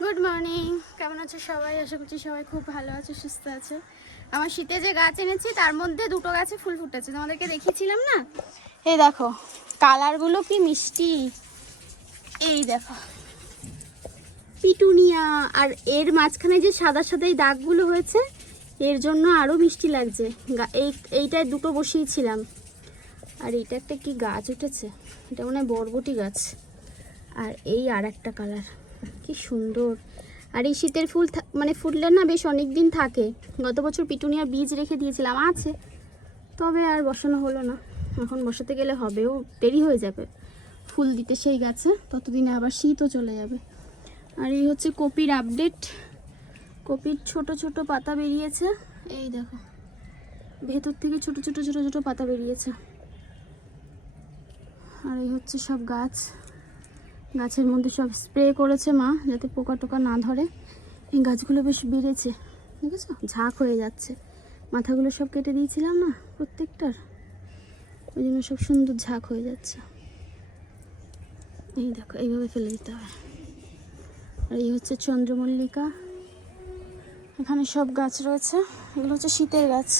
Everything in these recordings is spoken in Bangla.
গুড মর্নিং, কেমন আছে সবাই? আশা করছি সবাই খুব ভালো আছে, সুস্থ আছে। আমার শীতে যে গাছ এনেছি তার মধ্যে দুটো গাছে ফুল ফুটেছে, তোমাদেরকে দেখিয়েছিলাম না? এই দেখো কালারগুলো কি মিষ্টি। এই দেখো পিটুনিয়া, আর এর মাঝখানে যে সাদা সাদা এই দাগগুলো হয়েছে এর জন্য আরও মিষ্টি লাগছে। এইটায় দুটো বসিয়েছিলাম। আর এইটা একটা কি গাছ উঠেছে, এটা মনে হয় বরবটি গাছ। আর এই আর একটা কালার, কি সুন্দর। আর এই শীতের ফুল মানে ফুটলে না বেশ অনেক দিন থাকে। গত বছর পিটুনিয়া বীজ রেখে দিয়েছিলাম, আছে, তবে আর বসানো হলো না। এখন বসাতে গেলে হবেও, দেরি হয়ে যাবে ফুল দিতে সেই গাছে, ততদিনে আবার শীতও চলে যাবে। আর এই হচ্ছে কপির আপডেট। কপির ছোট ছোট পাতা বেরিয়েছে, এই দেখো ভেতর থেকে ছোট ছোট ছোট ছোট পাতা বেরিয়েছে। আর এই হচ্ছে সব গাছ, গাছের মধ্যে সব স্প্রে করেছে মা যাতে পোকা টোকা না ধরে। এই গাছগুলো বেশ বেড়েছে, ঠিক আছে, ঝাঁক হয়ে যাচ্ছে। মাথাগুলো সব কেটে দিয়েছিলাম না প্রত্যেকটার, ওই জন্য সব সুন্দর ঝাঁক হয়ে যাচ্ছে। এই দেখো এইভাবে ফেলে দিতে হবে। আর এই হচ্ছে চন্দ্রমল্লিকা। এখানে সব গাছ রয়েছে, এগুলো হচ্ছে শীতের গাছ।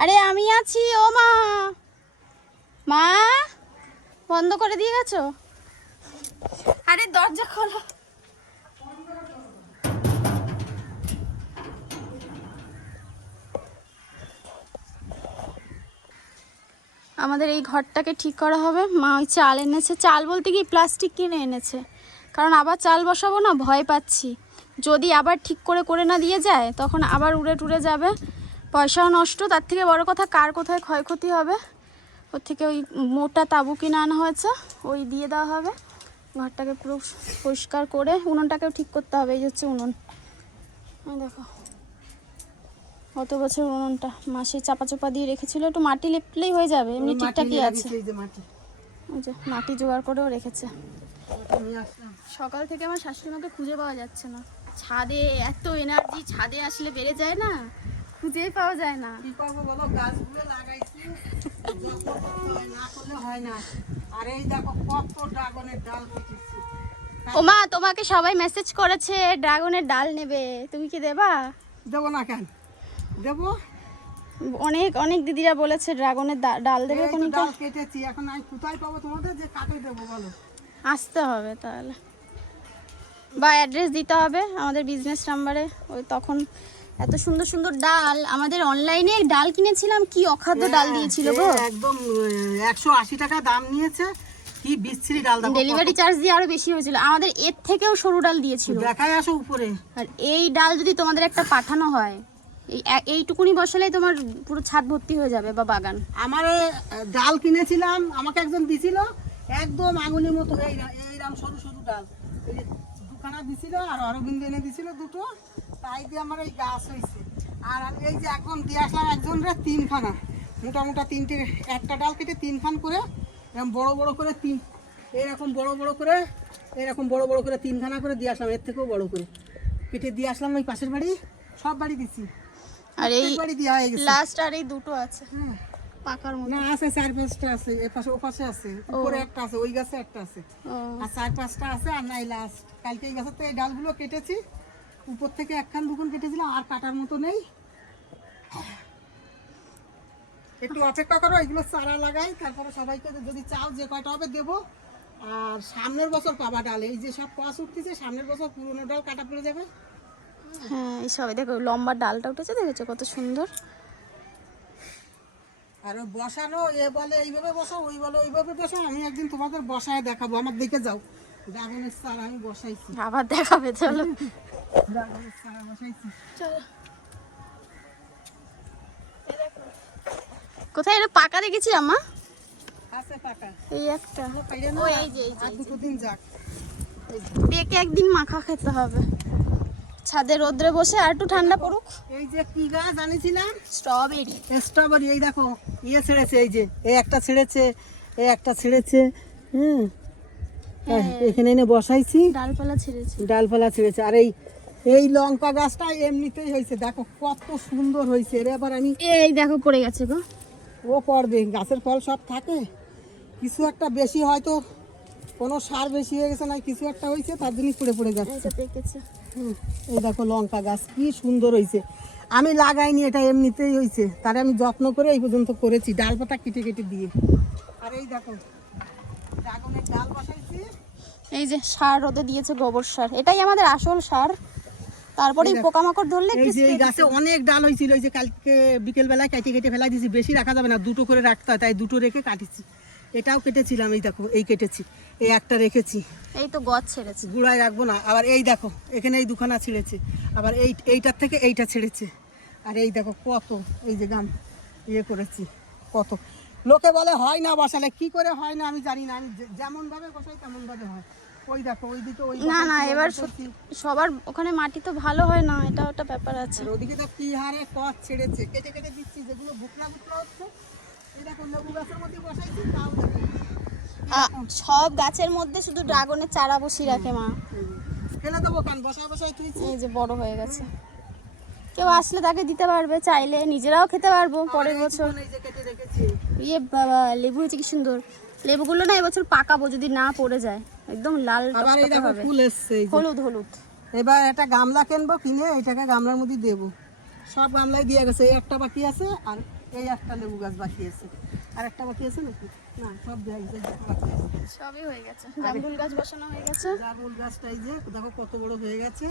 আরে আমি আছি, ও মা, মা বন্ধ করে দিয়ে গেছো? আরে দরজা খোলো। আমাদের এই ঘরটাকে ঠিক করা হবে। মা ওই চাল এনেছে, চাল বলতে কি প্লাস্টিক কিনে এনেছে, কারণ আবার চাল বসাবো না, ভয় পাচ্ছি যদি আবার ঠিক করে করে না দিয়ে যায় তখন আবার উড়ে টুড়ে যাবে, পয়সাও নষ্ট। তার থেকে বড় কথা কার কোথায় ক্ষয়ক্ষতি হবে। ওর থেকে ওই মোটা তাবু কিনে আনা হয়েছে, ওই দিয়ে দেওয়া হবে। ঘরটাকে পুরো পরিষ্কার করে উনুনটাকেও ঠিক করতে হবে। এই হচ্ছে উনুন, দেখো গত বছর উনুনটা মাসে চাপা চাপা দিয়ে রেখেছিল, একটু মাটি লেপলেই হয়ে যাবে, এমনি ঠিকঠাকই আছে। ওই যে মাটি জোগাড় করেও রেখেছে। সকাল থেকে আমার শাশুড়িমাকে খুঁজে পাওয়া যাচ্ছে না। ছাদে এত এনার্জি, ছাদে আসলে বেড়ে যায় না, খুঁজেই পাওয়া যায় না। কি করবো বলো, গাছগুলো লাগাইছি, না করলে হয় না। আর এই দেখো কত ড্রাগনের ডাল কেটেছি। ওমা তোমাকে সবাই মেসেজ করেছে ড্রাগনের ডাল নেবে, তুমি কি দেবা? দেবো না কেন, দেবো। অনেক অনেক দিদিরা বলেছে ড্রাগনের ডাল দেবে। কোন ডাল কেটেছি, এখন আমি কোথায় পাবো তোমাদের যে কাটে দেবো বলো? আসতে হবে তাহলে, বা অ্যাড্রেস দিতে হবে আমাদের বিজনেস নাম্বারে। ওই তখন এত সুন্দর সুন্দর ডাল, আমাদের অনলাইনে ডাল কিনেছিলাম, কি অখাদ্য ডাল দিয়েছিল গো, একদম 180 টাকা দাম নিয়েছে। কি বিচ্ছিরি ডাল, দাও ডেলিভারি চার্জ দিয়ে আরো বেশি হয়েছিল। আমাদের এর থেকেও সরু ডাল দিয়েছিল, দেখাই আসো উপরে। আর এই ডাল যদি তোমাদের একটা পাঠানো হয়, এইটুকুনি বসালেই তোমার পুরো ছাদ ভর্তি হয়ে যাবে বা বাগান। আমার ডাল কিনেছিলাম, আমাকে একজন দিছিল একদম আঙুলের মতো এইরাম সরু সরু ডাল, এই যে দুখানা দিছিল, আর অরবিন্দ এনে দিছিল দুটো, তাই দিয়ে আমার এই গাছ হয়েছে। আর এই যে এখন দিয়ে আসলাম একজনরা 3খানা, মোটামোটা 3টে, একটা ডাল কেটে 3খান করে এরকম বড় বড় করে এরকম বড় বড় করে, এরকম বড় বড় করে 3খানা করে দিয়ে আসলাম। এর থেকেও বড় করে কেটে দিয়ে আসলাম। ওই পাশের বাড়ি, সব বাড়ি দিচ্ছি, আর এই বাড়ি দেওয়া হয়ে গেছে। লাস্ট আর এই দুটো আছে পাকার মতো, না আছে 4-5টা আছে, এপাশে ওপাশে আছে, উপরে একটা আছে, ওই গাছে একটা আছে, আর 4-5টা আছে। আর নাই লাস্ট কালকে এই গাছের তো এই ডালগুলো কেটেছি, উপর থেকে একখান দুখান কেটেছিলাম, আর কাটার মতো নেই। একটু অপেক্ষা করো, এগুলো চারা লাগাই, তারপরে সবাইকে যদি চাও যে কয়টা হবে দেবো। আর সামনের বছর পাবা ডাল, এই যে সব পাশ উঠতেছে, সামনের বছর পুরোনো ডাল কাটা পড়ে যাবে। হ্যাঁ এই সবাই দেখো লম্বা ডালটা উঠেছে, দেখেছো কত সুন্দর। আর বসানো, এ বলে এইভাবে বসাও, ওই বলে ওইভাবে বসাও। আমি একদিন তোমাদের বসায় দেখাবো, আমার দিকে যাও। ড্রাগনের চারা আমি বসাইছি, আবার দেখাবে, চলো ড্রাগনের চারা বসাইছি। চলো। কোথায় এটা পাকা দেখেছি আমা? আছে পাকা, এই একটা, পাইরে না, ওই এই যে আর দুটো দিন যাক। ডেকে একদিন মাখা খেতে হবে ছাদে রোদ্রে বসে, আর একটু ঠান্ডা পড়ুক। এই যে কি গাছ আনিছিলাম, স্ট্রবেরি। স্ট্রবেরি, এই দেখো ইয়ে ছেড়েছে, এই যে এই একটা ছেড়েছে, এই একটা ছেড়েছে। এখানে এনে বসাইছি, ডালপালা ছেড়েছে, ডালপালা ছেড়েছে। আর এই লঙ্কা গাছটা এমনিতেই হয়েছে, দেখো কত সুন্দর হয়েছে। এর আবার আমি, এই দেখো পড়ে গেছে গো। ও পড়বে, গাছের ফল সব থাকে, কিছু একটা বেশি হয়তো কোনো সার বেশি হয়ে গেছে না কিছু একটা হয়েছে, তার জন্যই পড়ে পড়ে যাচ্ছে। এটা পেকেছে। এই দেখো লঙ্কা গাছ কি সুন্দর হয়েছে, আমি লাগাইনি, এটা এমনিতেই হয়েছে, তারে আমি যত্ন করে এই পর্যন্ত করেছি ডাল পাতা কেটে কেটে দিয়ে। আর এই দেখো ড্রাগনের ডাল বসাইছি। এই যে সার রোদে দিয়েছে, গোবর সার, এটাই আমাদের আসল সার। তারপরে এই দেখো, পোকামাকড় ধরলে এই একটু যে এই spray গাছে অনেক ডাল হয়েছিল, এই যে কালকে বিকেল বেলায় কেটে কেটে ফেলা দিয়েছি, বেশি রাখা যাবে না, দুটো করে রাখতে হয়, তাই দুটো রেখে কাটিছি। এটাও কেটেছিলাম, এই দেখো এই কেটেছি, এই একটা রেখেছি, এই তো গছ ছেড়েছে। গুড়ায় রাখবো না। আবার এই দেখো এখানে এই দুখানা ছেড়েছে, আবার এইটার থেকে এইটা ছেড়েছে। আর এই দেখো কত, এই যে গাম ইয়ে করেছি কত। লোকে বলে হয় না বসালে, কি করে হয় না আমি জানি না, আমি যেমন ভাবে বসাই তেমন ভাবে হয়। ওই দেখো ওইদিকে ওই না না, বসাইছি, এবার ওই বসাইছি। সবার ওখানে মাটি তো ভালো হয় না, এটা ওটা ব্যাপার আছে। আর ওদিকে তো কি হারে কচ ছেড়েছে, কেটে কেটে দিচ্ছি, যেগুলো বুকলা বুকলা হচ্ছে। এই দেখো লেবু গাছের মধ্যে বসাইছি, তাও দেখো সব গাছের মধ্যে শুধু ড্রাগনের চারা বসিয়ে রাখে মা। ফেলে দেবো কান, বসায় বসায় তুইছি। এই যে বড় হয়ে গেছে, কেউ আসলে তাকে দিতে পারবে, চাইলে নিজেরাও খেতে পারবো পরের বছর। এই যে কেটে রেখেছি। ইয়ে বাবা, লেবু হয়েছে কি সুন্দর। লেবুগুলো না এবছর পাকাবো, যদি না পড়ে যায় একদম লাল আবার এই টকটকে দেখো হবে। ফুল এসছে, এই যে। হলুদ হলুদ। এবার একটা গামলা কিনবো, কিনে এটাকে গামলার মধ্যে দেবো। সব গামলায় দিয়ে গেছে, এই একটা বাকি আছে, আর এই একটা লেবু গাছ বাকি আছে, আর একটা বাকি আছে নাকি না, সব দেওয়া গেছে, এই দুটো বাকি আছে। সবই হয়ে গেছে, জামরুল গাছ বসানো হয়ে গেছে। জারমুল গাছটা এই যে দেখো কত বড় হয়ে গেছে,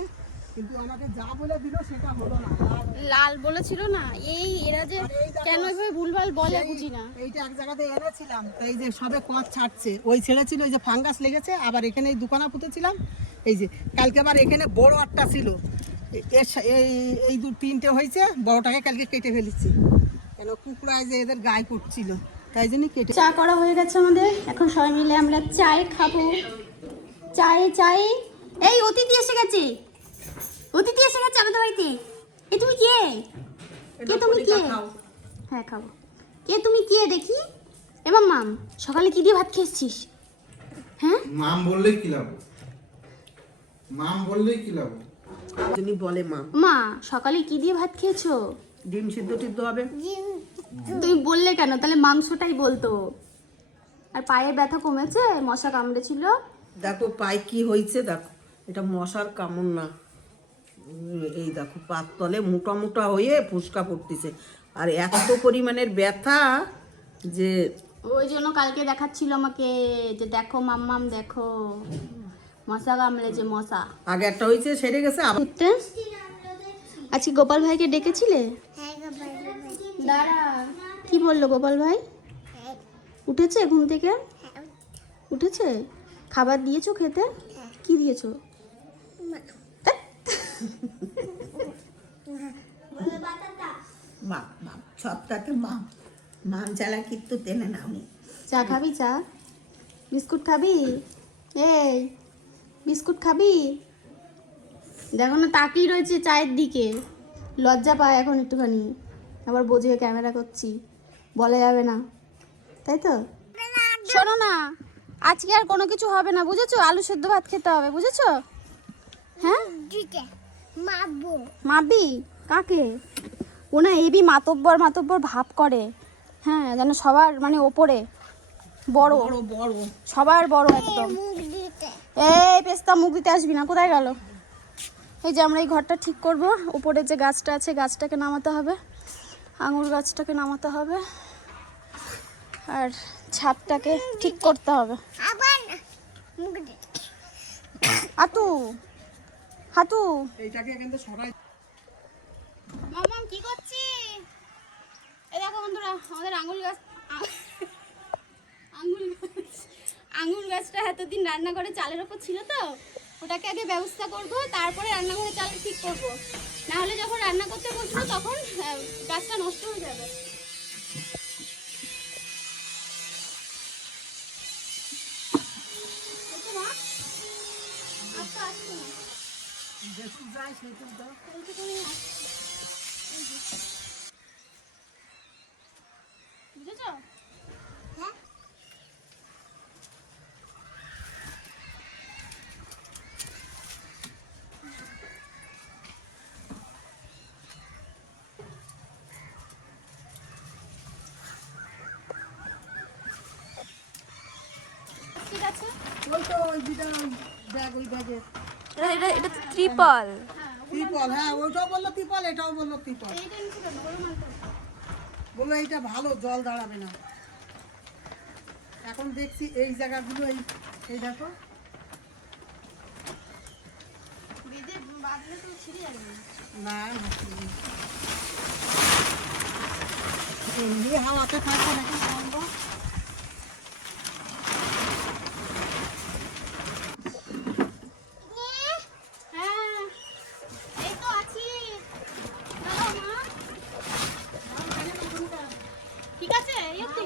কিন্তু আমাকে যা বলে দিল সেটা হলো না। লাল বলেছিল না, এই এরা যে কেন এভাবে ভুলভাল বলে বুঝি না। এইটা এক জায়গাতে এনেছিলাম, তো এই যে সবে কচ ছাড়ছে, ওই ছেড়েছিল, এই যে ফাঙ্গাস লেগেছে, আবার এখানে এই দুখানা পুঁতেছিলাম, এই যে কালকে আবার এখানে বড় একটা ছিল, এই তিনটে হয়েছে, বড়টাকে কালকে কেটে ফেলেছি, কেন কুকুরায় যে এদের গায়ে পড়ছিল, তাই জন্যই কেটে। চা করা হয়ে গেছে আমাদের, এখন সবাই মিলে আমরা চায় খাবো। চায়ে চায়ে এই অতিথি এসে গেছে, অতিথি এসে গেছে আমাদের বাড়িতে। এ তুমি কে? কে তুমি কে? হ্যাঁ খাবো। কে তুমি কে দেখি? এবার মাম সকালে কি দিয়ে ভাত খেয়েছিস? হ্যাঁ মাম বললেই কি লাভ, মাম বললেই কি লাভ। যিনি বলে মা, মা সকালে কি দিয়ে ভাত খেয়েছো? ডিম সিদ্ধ টিদ্ধ হবে। তুমি বললে কেন, তাহলে মাংসটাই বলতো। আর পায়ের ব্যথা কমেছে? মশা কামড়েছিল। দেখো পায়ে কি হয়েছে, দেখো এটা মশার কামড় না, এই দেখো পাত তলে মোটা মোটা হয়ে ফুসকা পড়তেছে, আর এত পরিমাণের ব্যথা যে ওই জন্য কালকে দেখাচ্ছিল আমাকে যে দেখো মাম্মাম দেখো মশা কামড়েছে, মশা। আগে একটা হয়েছে সেরে গেছে আবার। ঘুরতে আজকে গোপাল ভাইকে ডেকেছিলে? দাঁড়া, কি বললো গোপাল ভাই? উঠেছে ঘুম থেকে? উঠেছে? খাবার দিয়েছো খেতে? কি দিয়েছো? মা মা সবটাতে মা মান চালা কিন্তু টেনে নাওনি। চা খাবি? চা বিস্কুট খাবি? এই বিস্কুট খাবি? দেখো না তাকিয়ে রয়েছে চায়ের দিকে, লজ্জা পায় এখন একটুখানি, আবার বোঝে ক্যামেরা করছি, বলা যাবে না, তাই তো? শোনো না, আজকে আর কোনো কিছু হবে না, বুঝেছো? আলু সেদ্ধ ভাত খেতে হবে, বুঝেছো? হ্যাঁ মাবি কাকে? ও না এবি মাতব্বর মাতব্বর ভাব করে, হ্যাঁ যেন সবার মানে ওপরে বড়, বড় বড় সবার বড় একদম। এই পেস্তা মুখ দিতে আসবি না, কোথায় গেল? এই যে আমরা এই ঘরটা ঠিক করব, উপরে যে গাছটা আছে গাছটাকে নামাতে হবে, আঙুর গাছটাকে নামাতে হবে, আর ছাদটাকে ঠিক করতে হবে। হাতু হাতু এইটাকে এখান থেকে সরাই। মামাম কি করছিস? এই দেখো বন্ধুরা, আমাদের আঙুর গাছ, আঙুর গাছটা এতদিন রান্নাঘরে চালের ওপর ছিল, তো ওটাকে আগে ব্যবস্থা করব, তারপরে রান্নাঘরে চাল ঠিক করব, না হলে যখন রান্না করতে বসবো তখন গাছটা নষ্ট হয়ে যাবে। বুঝছো মা? আচ্ছা আসছো না, যেটুক যায় সেইটুক দাও। এইটুকুনি আসছে। বুঝেছো? ঠিক আছে, ব্যাগ ওই ব্যাগে এটা তো ত্রিপল। ত্রিপল, হ্যাঁ ওইটাও বললো ত্রিপল, এটাও বললো ত্রিপল। বললো এইটা ভালো, জল দাঁড়াবে না। এখন দেখছি এই জায়গাগুলো এই দেখো না এমনি হাওয়াতে থাকবে নাকি বন্ধ। হ্যাঁ এই তো আছি। দাঁড়াও মা। ঠিক আছে এই অবধি?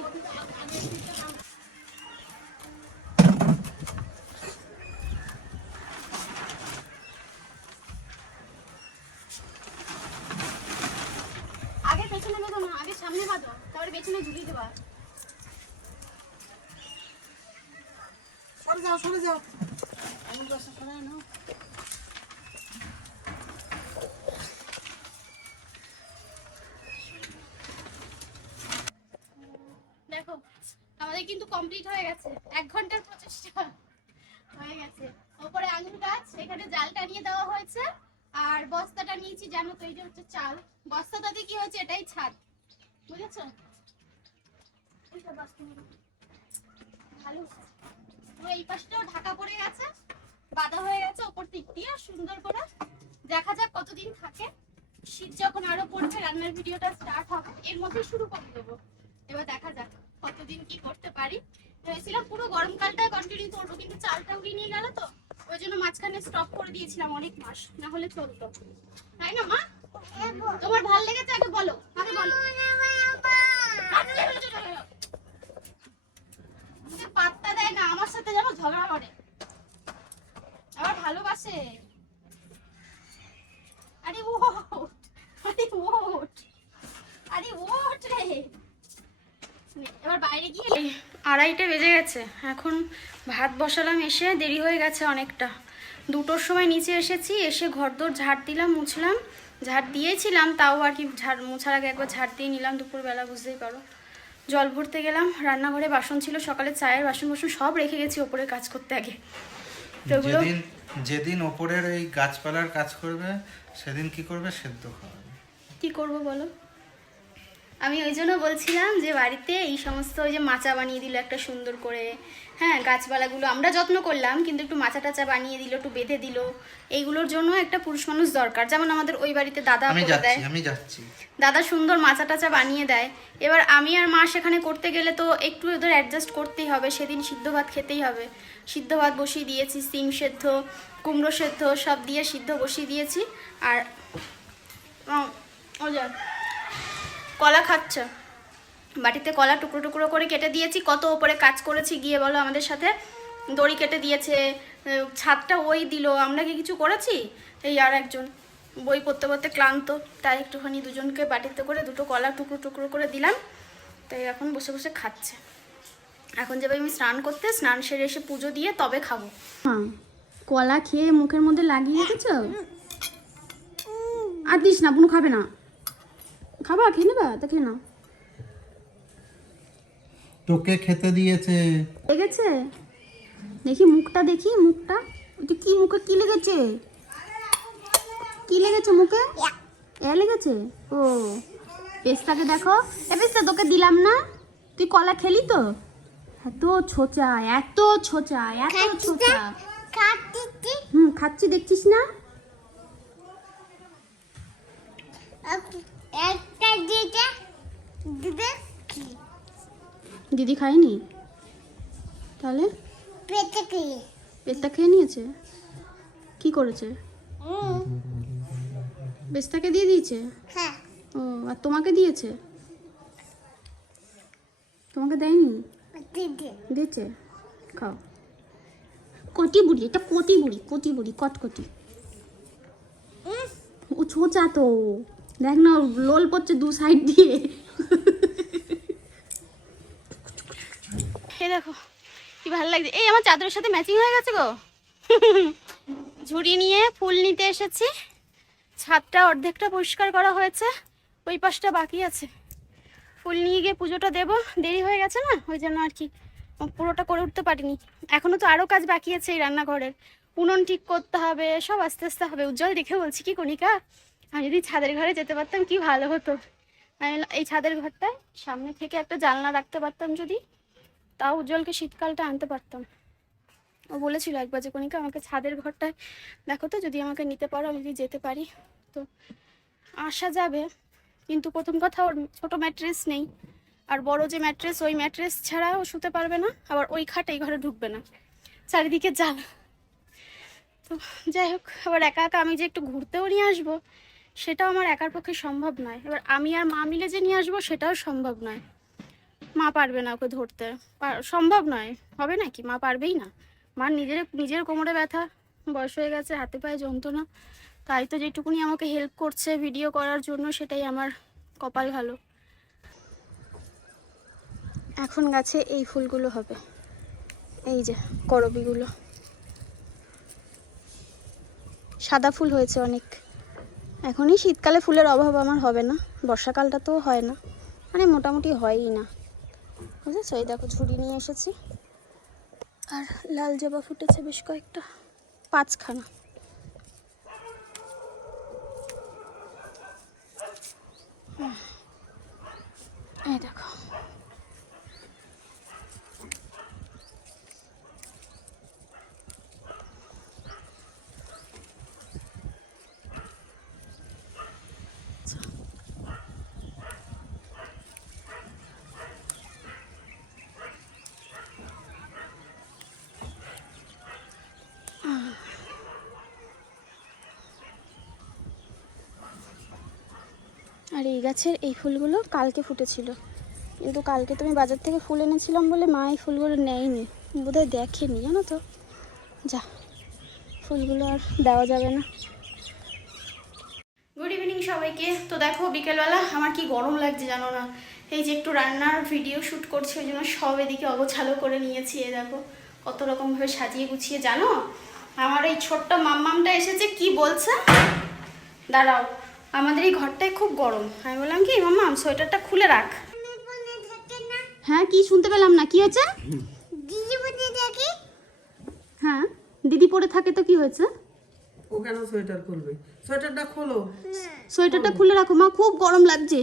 আগে পেছনে বেঁধো না, আগে সামনে বাঁধো, তারপরে পেছনে ঝুলিয়ে দেবা। সরে যাও সরে যাও, আঙুল গাছটা সরায় নাও। দেখো আমাদের কিন্তু কমপ্লিট হয়ে গেছে, 1 ঘন্টার প্রচেষ্টা হয়ে গেছে। ওপরে আঙুর গাছ, এখানে জাল টানিয়ে দেওয়া হয়েছে, আর বস্তাটা নিয়েছি, জানো তো এইটা হচ্ছে চাল। বস্তাটাতে কি হয়েছে, এটাই ছাদ, বুঝেছো? ভালো এই পাশটাও ঢাকা পড়ে গেছে, বাঁধা হয়ে গেছে ওপর দিক দিয়ে সুন্দর করে। দেখা যাক কতদিন থাকে, শীত যখন আরো পড়বে রান্নার ভিডিওটা স্টার্ট হবে, এর মধ্যে শুরু করে দেবো। এবার দেখা যাক কতদিন কি করতে পারি। ভেবেছিলাম পুরো গরমকালটা কন্টিনিউ করবো, কিন্তু চালটা উড়িয়ে নিয়ে গেল তো, ওই জন্য মাঝখানে স্টপ করে দিয়েছিলাম অনেক মাস, না হলে চলতো, তাই না মা? তোমার ভাল লেগেছে আগে বলো, আগে বলো। পাত্তা দেয় না, আমার সাথে যেন ঝগড়া করে, আবার ভালোবাসে। আরে ওঠ, আরে ওঠ, আরে ওঠ রে। এবার বাইরে গিয়ে 2:30 বেজে গেছে, এখন ভাত বসালাম, এসে দেরি হয়ে গেছে অনেকটা। 2টোর সময় নিচে এসেছি, এসে ঘরদোর ঝাড় দিলাম, মুছলাম, ঝাড় দিয়েছিলাম তাও আর কি, ঝাড় মোছার আগে একবার ঝাড় দিয়ে নিলাম দুপুরবেলা, বুঝতেই পারো। জল ভরতে গেলাম, রান্নাঘরে বাসন ছিল, সকালে চায়ের বাসন সব রেখে গেছি ওপরে কাজ করতে আগে। তো ওগুলো যেদিন ওপরের এই গাছপালার কাজ করবে সেদিন কি করবে, সেদ্ধ খাওয়াবে। কি করব বলো? আমি ওই জন্য বলছিলাম যে বাড়িতে এই সমস্ত, ওই যে মাচা বানিয়ে দিল একটা সুন্দর করে, হ্যাঁ গাছপালাগুলো আমরা যত্ন করলাম, কিন্তু একটু মাচা টাচা বানিয়ে দিল, একটু বেঁধে দিল, এইগুলোর জন্য একটা পুরুষ মানুষ দরকার। যেমন আমাদের ওই বাড়িতে দাদা করে দেয়, আমি যাচ্ছি দাদা সুন্দর মাচা টাচা বানিয়ে দেয়। এবার আমি আর মা সেখানে করতে গেলে তো একটু ওদের অ্যাডজাস্ট করতেই হবে, সেদিন সিদ্ধ ভাত খেতেই হবে। সিদ্ধ ভাত বসিয়ে দিয়েছি, সিম সেদ্ধ, কুমড়ো সেদ্ধ সব দিয়ে সিদ্ধ বসিয়ে দিয়েছি। আর ও যা কলা খাচ্ছে, বাটিতে কলা টুকরো টুকরো করে কেটে দিয়েছি। কত ওপরে কাজ করেছি গিয়ে বলো আমাদের সাথে, দড়ি কেটে দিয়েছে, ছাদটা ওই দিল, আমরা কি কিছু করেছি? এই আর একজন বই পড়তে পড়তে ক্লান্ত, তাই একটুখানি দুজনকে বাটিতে করে 2টো কলা টুকরো টুকরো করে দিলাম, তাই এখন বসে বসে খাচ্ছে। এখন যাবে আমি স্নান করতে, স্নান সেরে এসে পুজো দিয়ে তবে খাবো। হ্যাঁ কলা খেয়ে মুখের মধ্যে লাগিয়ে রেখেছো, আর দিস না, বুনু খাবে না। খাবা, খেয়ে নেবা তো, খেয়ে নাও। তোকে খেতে দিয়েছে। লেগেছে? দেখি মুখটা, দেখি মুখটা, এটা কি মুখে কি লেগেছে? কি লেগেছে মুখে? লেগেছে? ও পেস্তাকে দেখো, পেস্তা তোকে দিলাম না, তুই কলা খেলি তো? এত ছোচা, এত ছোচা, এত ছোচা। খাচ্ছি, দেখছিস না? দিদি খায়নি তাহলে? পেস্তা খেয়ে নিয়েছে, কি করেছে? পেস্তাকে দিয়ে দিয়েছে? ও আর তোমাকে দিয়েছে? তোমাকে দেয়নি? দিয়েছে, খাও। কটি বুড়ি, এটা কটি বুড়ি, কটি বুড়ি, কটকটি। ও ছোচা তো, দেখ না লোল পড়ছে 2 সাইড দিয়ে। এই দেখো কি ভালো লাগছে, এই আমার চাদরের সাথে ম্যাচিং হয়ে গেছে গো। ঝুড়ি নিয়ে ফুল নিতে এসেছি, ছাদটা অর্ধেকটা পরিষ্কার করা হয়েছে, ওই পাশটা বাকি আছে। ফুল নিয়ে গিয়ে পুজোটা দেবো, দেরি হয়ে গেছে না, ওই জন্য আর কি পুরোটা করে উঠতে পারিনি। এখনো তো আরও কাজ বাকি আছে এই রান্নাঘরের, উনুন ঠিক করতে হবে, সব আস্তে আস্তে হবে। উজ্জ্বল দেখে বলছি কি কণিকা, আমি যদি ছাদের ঘরে যেতে পারতাম কি ভালো হতো। আমি এই ছাদের ঘরটায় সামনে থেকে একটা জানলা রাখতে পারতাম যদি, তাও উজ্জ্বলকে শীতকালটা আনতে পারতাম। ও বলেছিল একবার যে কণিকা আমাকে ছাদের ঘরটায় দেখো তো, যদি আমাকে নিতে পারো, আমি যদি যেতে পারি তো আসা যাবে। কিন্তু প্রথম কথা ওর ছোটো ম্যাট্রেস নেই, আর বড় যে ম্যাট্রেস ওই ম্যাট্রেস ছাড়া ও শুতে পারবে না, আবার ওই খাট এই ঘরে ঢুকবে না, চারিদিকে জ্বালা। তো যাই হোক, আবার একা একা আমি যে একটু ঘুরতেও নিয়ে আসবো সেটাও আমার একার পক্ষে সম্ভব নয়। এবার আমি আর মা মিলে যে নিয়ে আসবো সেটাও সম্ভব নয়, মা পারবে না ওকে ধরতে, সম্ভব নয়, হবে নাকি, মা পারবেই না। মার নিজের কোমরে ব্যথা, বয়স হয়ে গেছে, হাতে পায়ে যন্ত্রণা, তাই তো যেটুকুনি আমাকে হেল্প করছে ভিডিও করার জন্য, সেটাই আমার কপাল ভালো। এখন গাছে এই ফুলগুলো হবে, এই যে করবিগুলো, সাদা ফুল হয়েছে অনেক। এখনই শীতকালে ফুলের অভাব আমার হবে না, বর্ষাকালটা তো হয় না, মানে মোটামুটি হয়ই না, বুঝেছো। এই দেখো ঝুড়ি নিয়ে এসেছি, আর লাল জবা ফুটেছে বেশ কয়েকটা, 5খানা। এই দেখো, আর এই গাছের এই ফুলগুলো কালকে ফুটেছিল, কিন্তু কালকে তুমি বাজার থেকে ফুল এনেছিলাম বলে মা এই ফুলগুলো নেয়নি, বোধহয় দেখেনি, জানো তো। যা, ফুলগুলো আর দেওয়া যাবে না। গুড ইভিনিং সবাইকে। তো দেখো বিকেলবেলা আমার কি গরম লাগছে জানো না, এই যে একটু রান্নার ভিডিও শ্যুট করছি ওই জন্য সব এদিকে অগোছালো করে নিয়েছি। এই দেখো কত রকমভাবে সাজিয়ে গুছিয়ে, জানো আমার এই ছোট্ট মাম্মামটা এসেছে, কি বলছে, দাঁড়াও, আমাদের এই ঘরটায় খুব গরম। আমি বললাম কি মাম্মাম সোয়েটারটা খুলে রাখ। হ্যাঁ, কি শুনতে পেলাম না, কি হয়েছে? হ্যাঁ দিদি পরে থাকে তো কি হয়েছে? ও কেন সোয়েটার খুলবে? সোয়েটারটা খোলো। সোয়েটারটা খুলে রাখো মা, খুব গরম লাগছে।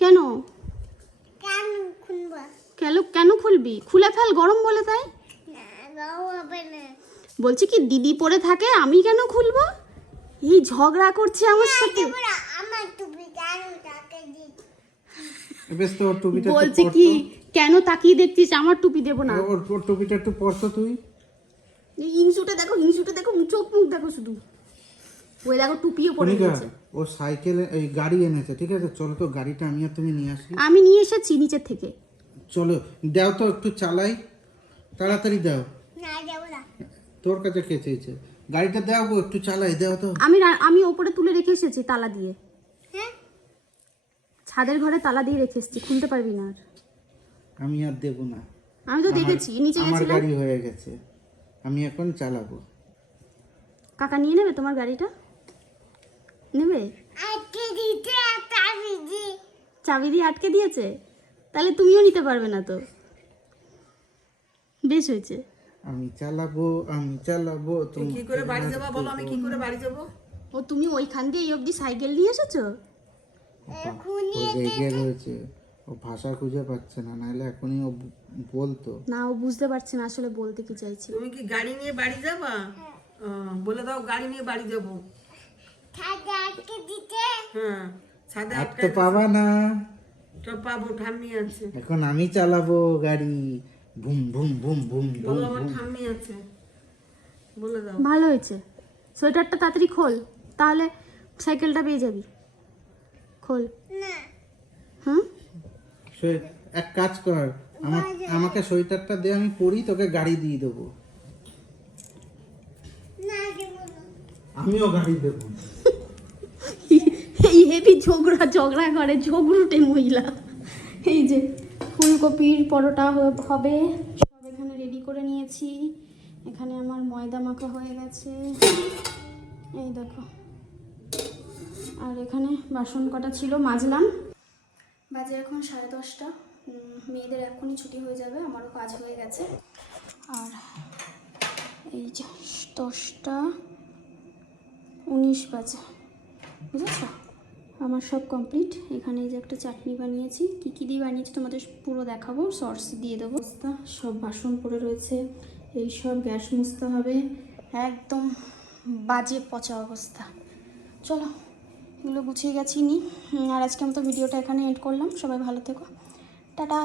কেন কেন খুলবি? খুলে ফেল, গরম বলে তাই। বলছি কি দিদি পরে থাকে, আমি কেন খুলবো? এই ঝগড়া করছে আমার সাথে। বলছে কি কেন তাকিয়ে দেখছিস, আমার টুপি দেবো না। ওর টুপিটা একটু পরতো তুই। হিংসুটে দেখো, চোখ মুখ দেখো শুধু, ওই দেখো টুপিও পরে গেছে। ও সাইকেলে এই গাড়ি এনেছে, ঠিক আছে, চলো তো গাড়িটা আমি আর তুমি নিয়ে আসি। আমি নিয়ে এসেছি নিচের থেকে। চলো দাও তো একটু চালাই, তাড়াতাড়ি দাও। তোর কাছে কে চেয়েছে? গাড়িটা দাও গো, একটু চালাই দাও তো। আমি ওপরে তুলে রেখে এসেছি তালা দিয়ে, ছাদের ঘরে তালা দিয়ে রেখে এসেছি, খুলতে পারবি না আর। আমি আর দেবো না, আমি তো দেখেছি নিচে আমার গেছিলাম। গাড়ি হয়ে গেছে, আমি এখন চালাবো। কাকা নিয়ে নেবে তোমার গাড়িটা? নেবে? চাবি দিয়ে আটকে দিয়েছে, তাহলে তুমিও নিতে পারবে না তো। বেশ হয়েছে। আমি চালাবো তুমি কি করে বাড়ি যাবা বলো, আমি কি করে বাড়ি যাব? ও তুমি ওইখান দিয়ে এই অবধি সাইকেল নিয়ে এসেছো? ও রেগে রয়েছে, ও ভাষা খুঁজে পাচ্ছে না, নাহলে এখনই ও বলতো না, ও বুঝতে পারছে না আসলে বলতে কি চাইছি। তুমি কি গাড়ি নিয়ে বাড়ি যাবা? বলে দাও গাড়ি নিয়ে বাড়ি যাব। হ্যাঁ, ছাদে আটকে পাবা না, তো পাবো, ঠাম্মি আছে। এখন আমি চালাবো গাড়ি, boom boom boom boom boom বলো আমার বুম। ঠাম্মি আছে, বলে দাও। ভালো হয়েছে, সোয়েটারটা তাড়াতাড়ি খোল, তাহলে সাইকেলটা পেয়ে যাবি। খোল। হুম, এক কাজ কর, আমাকে সোয়েটারটা দে, আমি পরি, তোকে গাড়ি দিয়ে দেবো। আমিও গাড়ি দেবো। এই হেভি ঝগড়া করে, ঝগড়ুটে মহিলা। এই যে ফুলকপির পরোটা হবে, সব এখানে রেডি করে নিয়েছি। এখানে আমার ময়দা মাখা হয়ে গেছে, এই দেখো। আর এখানে বাসন কটা ছিল, মাজলাম। বাজে এখন 10:30। মেয়েদের এখনই ছুটি হয়ে যাবে, আমারও কাজ হয়ে গেছে। আর এই যে 10টা 19 বাজে, বুঝেছো? আমার সব কমপ্লিট। এখানে এই যে একটা চাটনি বানিয়েছি, কী কী দিয়ে বানিয়েছি তোমাদের পুরো দেখাবো, শর্টস দিয়ে দেবো। সব বাসন পড়ে রয়েছে, এই সব গ্যাস মুছতে হবে, একদম বাজে পচা অবস্থা। চলো এগুলো গুছিয়ে গেছি নি। আর আজকে মতো ভিডিওটা এখানে এন্ড করলাম। সবাই ভালো থেকো, টাটা।